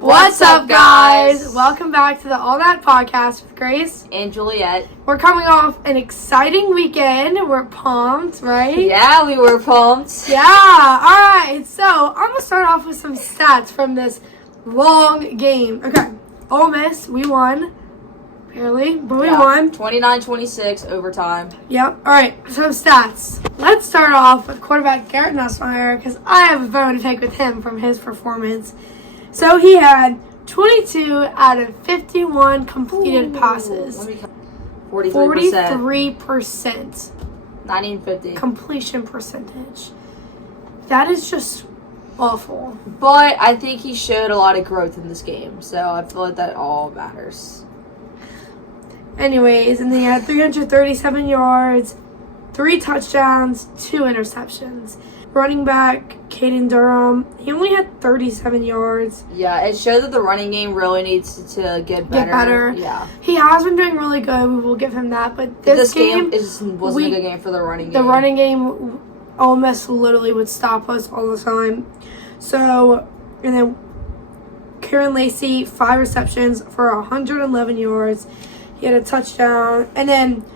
What's up, guys? Welcome back to the All That Podcast with Grace and Juliet. We're coming off an exciting weekend. We're pumped, right? Yeah, we were pumped. Yeah. All right. So I'm gonna start off with some stats from this long game. Okay. Ole Miss, we won. Barely, but we won. 29-26 overtime. Yep. All right. So stats. Let's start off with quarterback Garrett Nussmeier because I have a bone to pick with him from his performance. So he had 22 out of 51 completed passes. 43%. Not even 50. Completion percentage. That is just awful. But I think he showed a lot of growth in this game. So I feel like that all matters. Anyways, and then he had 337 yards, 3 touchdowns, 2 interceptions. Running back, Caden Durham, he only had 37 yards. Yeah, it showed that the running game really needs to get better. Yeah. He has been doing really good. We will give him that. But this game wasn't a good game for the running game. The running game, Ole Miss literally would stop us all the time. So, and then Kieran Lacey, 5 receptions for 111 yards. He had a touchdown. And then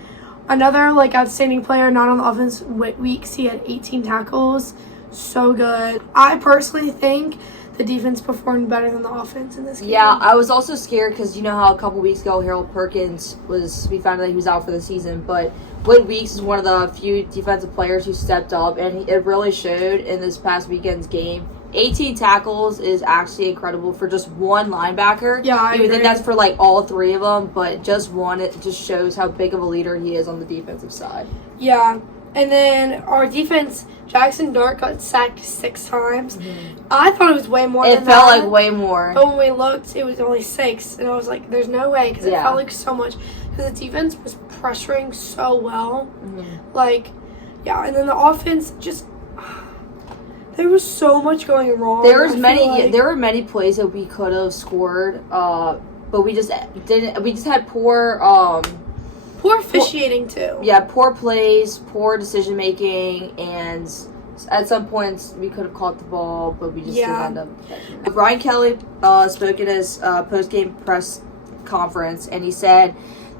another, outstanding player, not on the offense, Weeks, he had 18 tackles. So good. I personally think the defense performed better than the offense in this game. Yeah, I was also scared because you know how a couple weeks ago Harold Perkins we found out he was out for the season. But Whit Weeks is one of the few defensive players who stepped up, and it really showed in this past weekend's game. 18 tackles is actually incredible for just one linebacker. Yeah, I agree. think that's for all 3 of them, but just one, it just shows how big of a leader he is on the defensive side. Yeah, and then our defense, Jackson Dart got sacked 6 times. Mm-hmm. I thought it was way more than that. It felt like way more. But when we looked, it was only 6, and I was like, there's no way, because it felt like so much. Because the defense was pressuring so well. Mm-hmm. And then the offense just... There was so much going wrong. There were many plays that we could have scored, but we just didn't. We just had poor officiating too. Yeah, poor plays, poor decision making, and at some points we could have caught the ball, but we just didn't end up catching it. Brian Kelly spoke at his post-game press conference, and he said,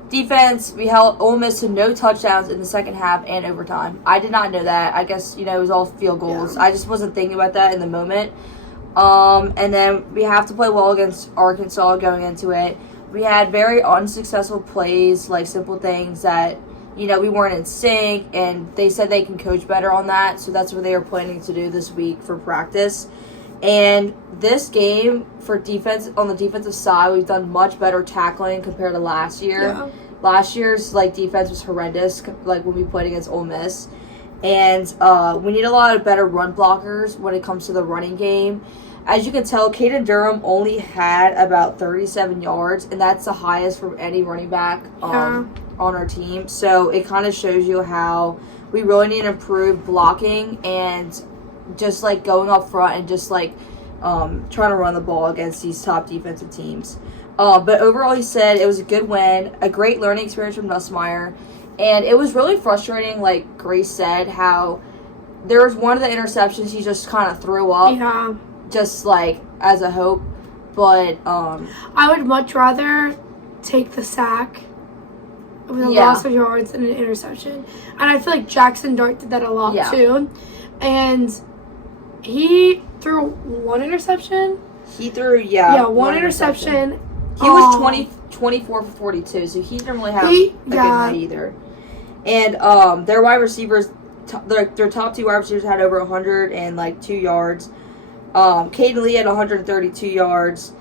defense, we held Ole Miss to no touchdowns in the second half and overtime. I did not know that. I guess, it was all field goals. Yeah. I just wasn't thinking about that in the moment. And then we have to play well against Arkansas going into it. We had very unsuccessful plays, simple things that, we weren't in sync, and they said they can coach better on that. So that's what they are planning to do this week for practice. And this game, for defense, on the defensive side, we've done much better tackling compared to last year. Yeah. Last year's defense was horrendous, when we played against Ole Miss. And we need a lot of better run blockers when it comes to the running game. As you can tell, Caden Durham only had about 37 yards, and that's the highest from any running back on our team. So it kind of shows you how we really need to improve blocking and just going up front and just trying to run the ball against these top defensive teams. But overall, he said it was a good win, a great learning experience from Nussmeier, and it was really frustrating, like Grace said, how there was one of the interceptions he just kind of threw up, just as a hope. But I would much rather take the sack with a loss of yards than an interception, and I feel like Jackson Dart did that a lot too, and he threw one interception. He threw, one interception. He was 24 for 42, so he didn't really have a good night either. And their wide receivers, their top 2 wide receivers had over 102 yards. Caden Lee had 132 yards.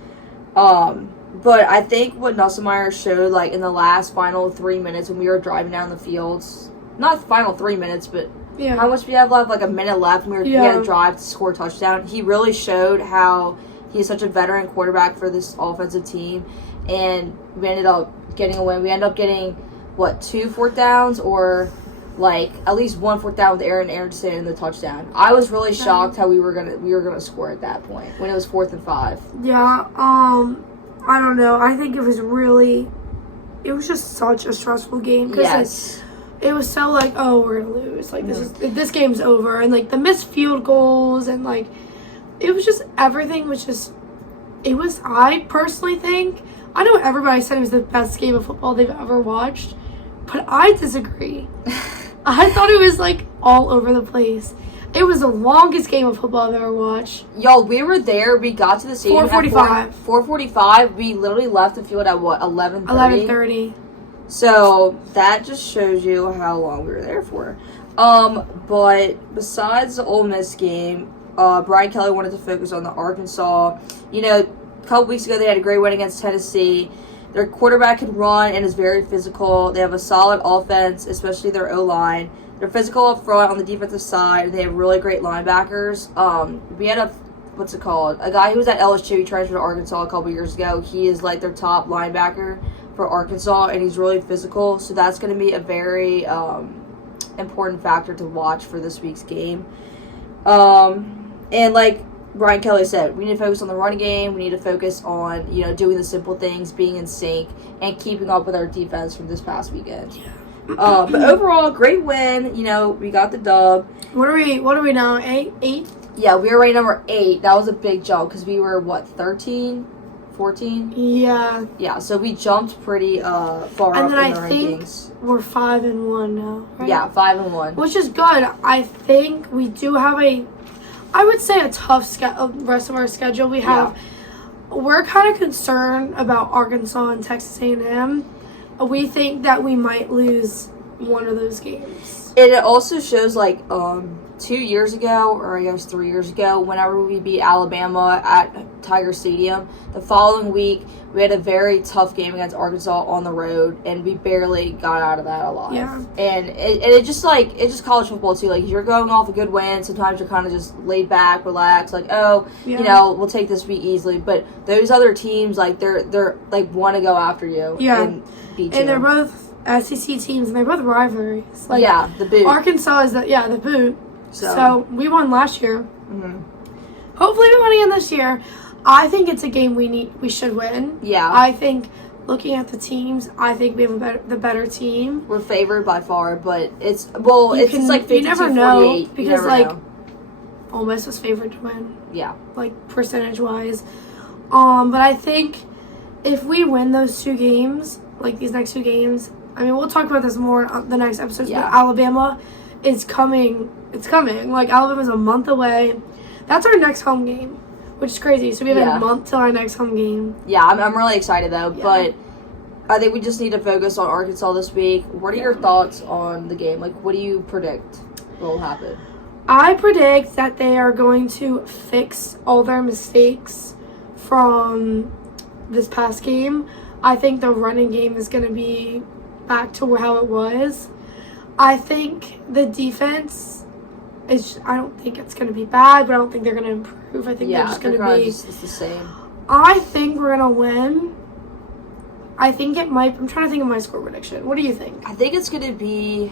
But I think what Nussmeier showed, in the last final 3 minutes when we were driving down the fields, not the final 3 minutes, but how much we have left? A minute left, and we had to drive to score a touchdown. He really showed how he's such a veteran quarterback for this offensive team, and we ended up getting a win. We ended up getting, 2 fourth downs, or at least 1 fourth down with Aaron Anderson in the touchdown. I was really shocked how we were gonna score at that point when it was 4th and 5. Yeah, I don't know. I think it was just such a stressful game because it was so we're gonna lose. This game's over, and the missed field goals, and it was just everything was just I personally think, I know everybody said it was the best game of football they've ever watched, but I disagree. I thought it was like all over the place. It was the longest game of football I've ever watched. Yo, we were there. We got to the stadium 4:45. 4:45. We literally left the field at what, 11:30? 11:30. So that just shows you how long we were there for. But besides the Ole Miss game, Brian Kelly wanted to focus on the Arkansas. You know, a couple weeks ago they had a great win against Tennessee. Their quarterback can run and is very physical. They have a solid offense, especially their O-line. They're physical up front on the defensive side. They have really great linebackers. We had a guy who was at LSU. He transferred to Arkansas a couple years ago. He is like their top linebacker for Arkansas, and he's really physical. So that's going to be a very important factor to watch for this week's game. And like Brian Kelly said, we need to focus on the running game. We need to focus on, doing the simple things, being in sync, and keeping up with our defense from this past weekend. Yeah. But overall, great win. We got the dub. What are we now? Eight? Yeah, we were ranked number 8. That was a big jump because we were, 13? 14? Yeah. Yeah, so we jumped pretty far up in the rankings. We're 5-1 now, right? Yeah, 5-1. Which is good. I think we do have I would say a tough rest of our schedule. We're kind of concerned about Arkansas and Texas A&M. We think that we might lose one of those games. And it also shows 2 years ago, or I guess 3 years ago, whenever we beat Alabama at Tiger Stadium, the following week we had a very tough game against Arkansas on the road, and we barely got out of that alive. Yeah. And it's just college football too. Like, you're going off a good win, sometimes you're kind of just laid back, relaxed, we'll take this week easily. But those other teams, they're want to go after you. Yeah. And beat you. And they're both SEC teams, and they're both rivalries. The boot. Arkansas is the boot. So we won last year. Mm-hmm. Hopefully we win again this year. I think it's a game we should win. Yeah. I think, looking at the teams, I think we have the better team. We're favored by far, but it's 52-48. You never know, because know. Ole Miss was favored to win. Yeah. Percentage wise. But I think if we win those 2 games, these next 2 games, we'll talk about this more on the next episodes, but Alabama is coming. It's coming. Alabama's a month away. That's our next home game, which is crazy. So we have a month till our next home game. Yeah, I'm really excited, though. Yeah. But I think we just need to focus on Arkansas this week. What are your thoughts on the game? What do you predict will happen? I predict that they are going to fix all their mistakes from this past game. I think the running game is going to be back to how it was. I think the defense I don't think it's going to be bad, but I don't think they're going to improve. I think they're just going to be it's the same. I think we're going to win. I think it might. I'm trying to think of my score prediction. What do you think? I think it's going to be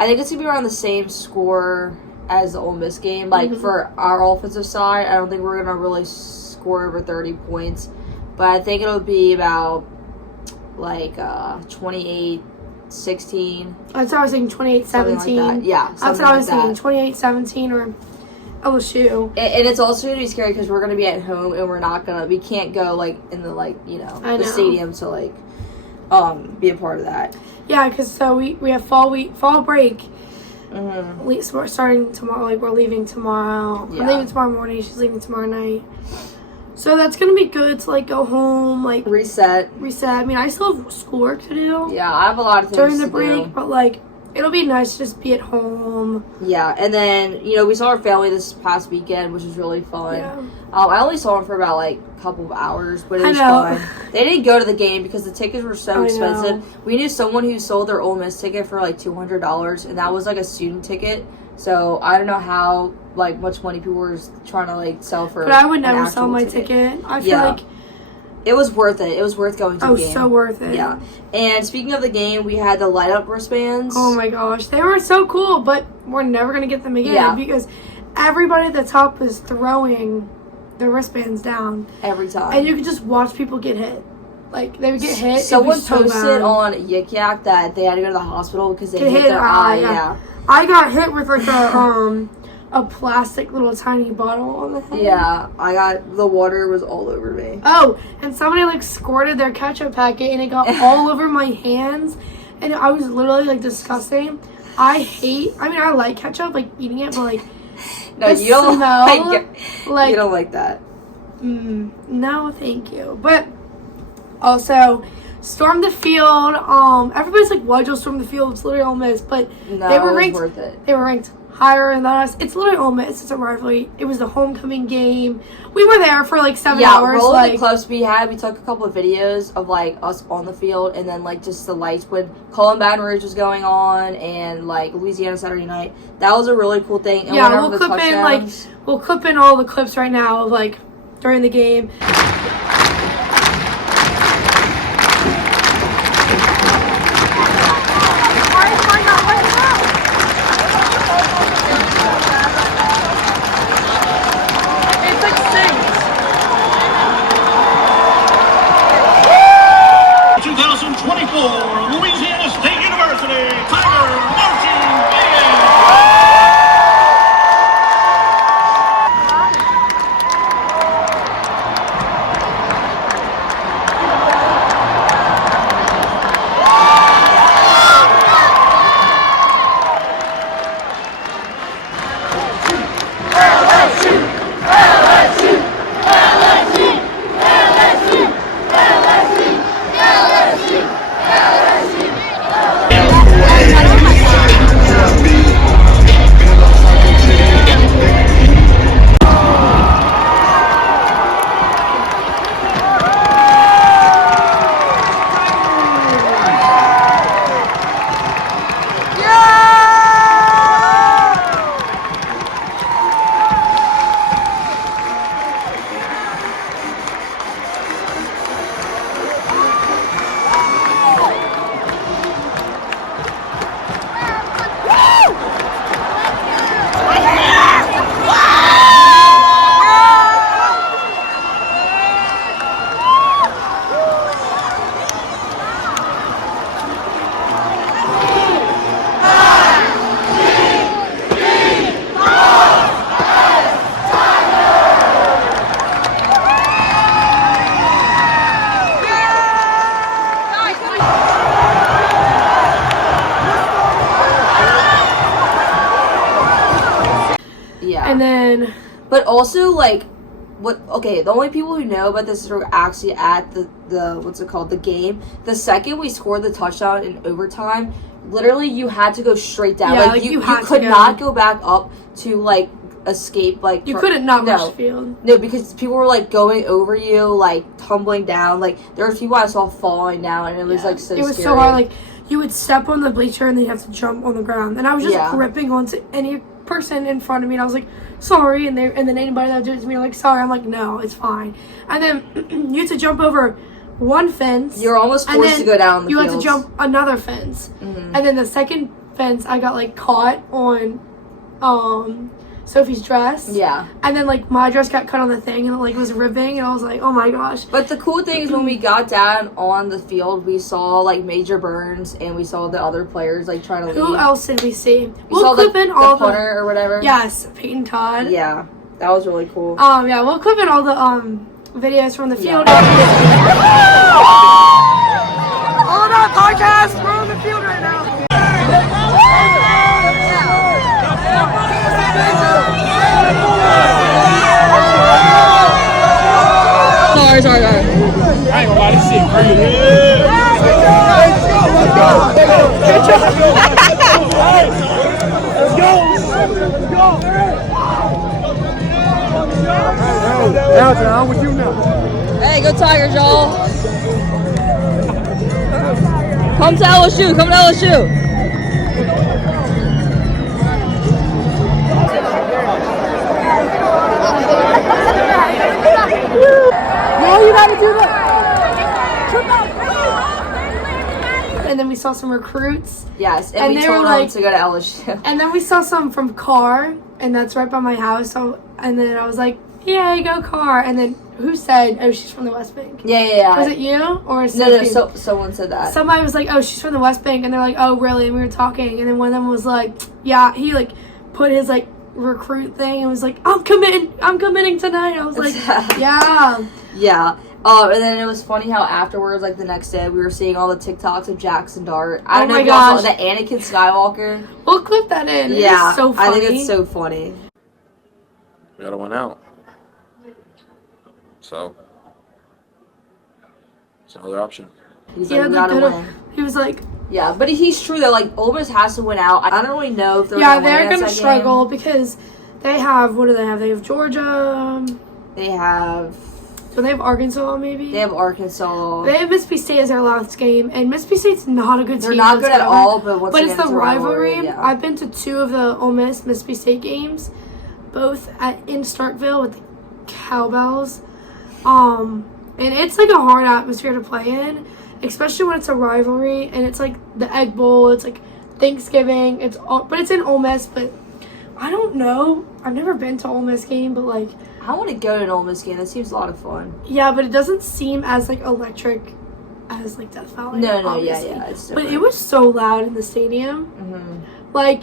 around the same score as the Ole Miss game. For our offensive side, I don't think we're going to really score over 30 points. But I think it'll be about 28-16. That's what I was thinking, 28-17. Yeah, that's what I was thinking, 28-17 or LSU. And it's also going to be scary because we're going to be at home and we can't go in the the stadium to be a part of that. Yeah, because we have fall break. Mm-hmm. We're starting tomorrow. We're leaving tomorrow. Yeah. I'm leaving tomorrow morning. She's leaving tomorrow night. So that's gonna be good to go home, reset. I still have schoolwork to do. Yeah, I have a lot of things during the break, but it'll be nice to just be at home. Yeah, and then we saw our family this past weekend, which was really fun. Yeah. I only saw them for about a couple of hours, but it was fun. They didn't go to the game because the tickets were so expensive. We knew someone who sold their Ole Miss ticket for $200, and that was a student ticket. So I don't know how much money people were trying to sell for. But I would never sell my ticket. I feel it was worth it. It was worth going to the game. Oh, so worth it. Yeah. And speaking of the game, we had the light up wristbands. Oh my gosh, they were so cool, but we're never gonna get them again because everybody at the top was throwing the wristbands down every time, and you could just watch people get hit. They would get hit. Someone posted on Yik Yak that they had to go to the hospital because they hit their eye. Yeah. I got hit with a plastic little tiny bottle on the head. Yeah, the water was all over me. Oh, and somebody like squirted their ketchup packet and it got all over my hands, and I was literally like disgusting. I like ketchup, like eating it, but like no, you don't like you don't like that. No, thank you. But also, storm the field. Everybody's like, "Why'd you storm the field?" It's literally Ole Miss, but no, they were ranked. It was worth it. They were ranked higher than us. It's literally Ole Miss. It's a rivalry. It was the homecoming game. We were there for like 7 hours. Yeah, all of the clips we had, we took a couple of videos of like us on the field, and then like just the lights when Colin Baton Rouge was going on, and like Louisiana Saturday Night. That was a really cool thing. And yeah, we'll clip in all the clips right now of like during the game. Louisiana State University Tiger marching band. And then, but also like, the only people who know about this are actually at the what's it called, the game. The second we scored the touchdown in overtime, literally you had to go straight down. Yeah, like you could not go back up to like escape. Like you couldn't not rush the field. No, because people were like going over you, like tumbling down. Like there were people I saw falling down, and it was like so. It was scary. so hard. Like you would step on the bleacher and then you have to jump on the ground, and I was just gripping onto any person in front of me, and I was like, sorry, and then anybody that would do it to me, like, sorry. I'm like, no, it's fine. And then you had to jump over one fence. You're almost forced to go down the you fields. had to jump another fence. And then the second fence, I got like caught on Sophie's dress. Yeah. And then like my dress got cut on the thing, and it like was ripping, and I was like, oh my gosh. But the cool thing is when we got down on the field, we saw like Major Burns, and we saw the other players like trying to leave. Who else did we see? We'll clip in all the punter or whatever. Yes, Peyton Todd. Yeah, that was really cool. Yeah, we'll clip in all the videos from the field. Yeah. Hold on, podcast. We're on the field right now. Sorry. I ain't gonna lie, this shit crazy. Let's go. Now, John, with you now. Hey, go Tigers, y'all. Come to LSU. No, you gotta do that. And then we saw some recruits. Yes, and we told them to go to LSU. And then we saw some from Carr, and that's right by my house. So, and then I was like, yay, go Carr. And then who said, oh, she's from the West Bank? Yeah. Was it you or No, someone said that. Somebody was like, oh, she's from the West Bank, and they're like, oh, really? And we were talking, and then one of them was like, yeah, he like put his like recruit thing and was like, I'm committing tonight. I was like, yeah. Yeah. And then it was funny how afterwards, like the next day, we were seeing all the TikToks of Jackson Dart. I don't know if you saw that Anakin Skywalker. We'll clip that in. Yeah. It's so funny. I think it's so funny. We gotta win out. So, it's another option. He's like, we gotta win. He was like... Yeah, but he's true though. Like, Ole Miss has to win out. I don't really know if they're going to struggle because they have... What do they have? They have Georgia. They have... So they have Arkansas, maybe? They have Arkansas. They have Mississippi State as their last game, and Mississippi State's not a good team. They're not good at all, but it's the rivalry. Yeah. I've been to 2 of the Ole Miss Mississippi State games, both in Starkville with the Cowbells. And it's like a hard atmosphere to play in, especially when it's a rivalry, and it's like the Egg Bowl, it's like Thanksgiving, but it's in Ole Miss, but I don't know. I've never been to Ole Miss game, but like... I want to go to an Ole Miss game. That seems a lot of fun. Yeah, but it doesn't seem as like electric as like Death Valley. No, obviously. yeah. It's but it was so loud in the stadium. Mm-hmm. Like,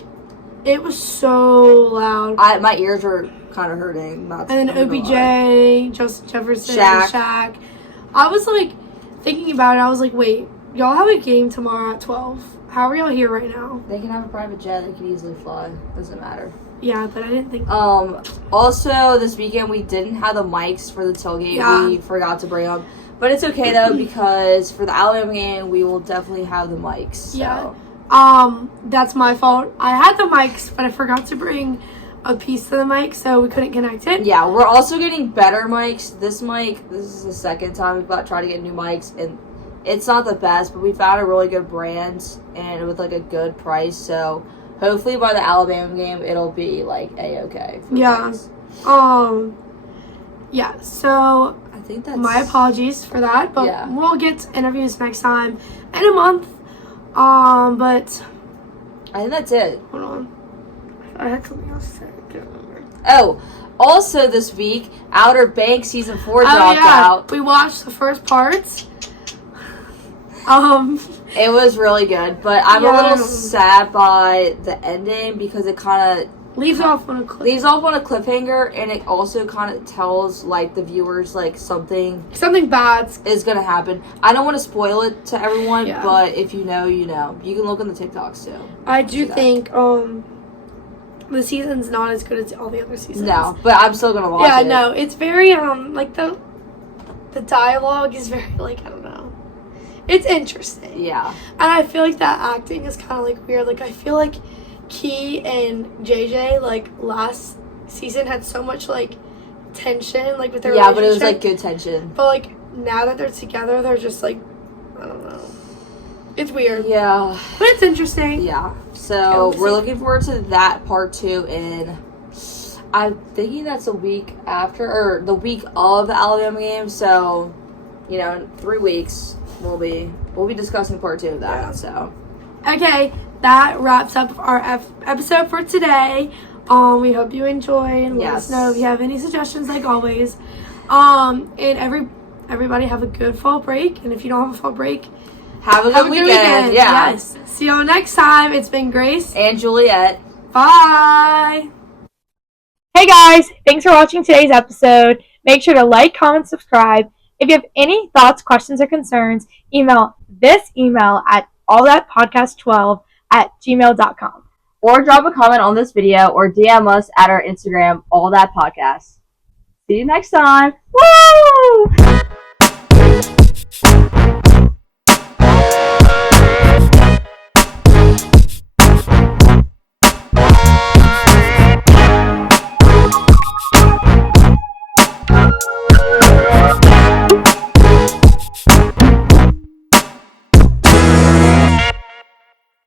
it was so loud. My ears were kind of hurting. And then OBJ, Justin Jefferson, Shaq. I was like thinking about it. I was like, wait, y'all have a game tomorrow at 12. How are y'all here right now? They can have a private jet. They can easily fly. Doesn't matter. Yeah, but I didn't think... Also, this weekend, we didn't have the mics for the tailgate. Yeah. We forgot to bring them. But it's okay, though, because for the Alabama game, we will definitely have the mics. So. Yeah. That's my fault. I had the mics, but I forgot to bring a piece to the mic, so we couldn't connect it. Yeah, we're also getting better mics. This is the second time we've tried to get new mics, and it's not the best, but we found a really good brand, and with, like, a good price, so... Hopefully by the Alabama game, it'll be, like, A-okay. Yeah. Yeah, so... I think that's... My apologies for that, but yeah. We'll get to interviews next time in a month. But... I think that's it. Hold on. I had something else to say. I can't remember. Oh, also this week, Outer Banks Season 4 dropped out. We watched the first parts. It was really good, but I'm a little sad by the ending because it kind of leaves off on a cliffhanger, and it also kind of tells like the viewers like something bad is gonna happen. I don't want to spoil it to everyone, but if you know, you know. You can look on the TikToks too. I do think the season's not as good as all the other seasons. No, but I'm still gonna watch it. Yeah, no, it's very like the dialogue is very like I don't know. It's interesting. Yeah. And I feel like that acting is kind of, like, weird. Like, I feel like Key and JJ, like, last season had so much, like, tension, like, with their relationship. Yeah, but it was, like, good tension. But, like, now that they're together, they're just, like, I don't know. It's weird. Yeah. But it's interesting. Yeah. So, we're looking forward to that part 2 in... I'm thinking that's the week after, or the week of the Alabama game, so, you know, in 3 weeks... We'll be discussing part 2 of that. Yeah. So, okay, that wraps up our episode for today. We hope you enjoyed. Let us know if you have any suggestions, like always. And everybody have a good fall break. And if you don't have a fall break, have a good weekend. Yeah. Yes. See you next time. It's been Grace and Juliet. Bye. Hey guys, thanks for watching today's episode. Make sure to like, comment, subscribe. If you have any thoughts, questions, or concerns, email this email at allthatpodcast12@gmail.com. Or drop a comment on this video or DM us at our Instagram, allthatpodcast. See you next time. Woo!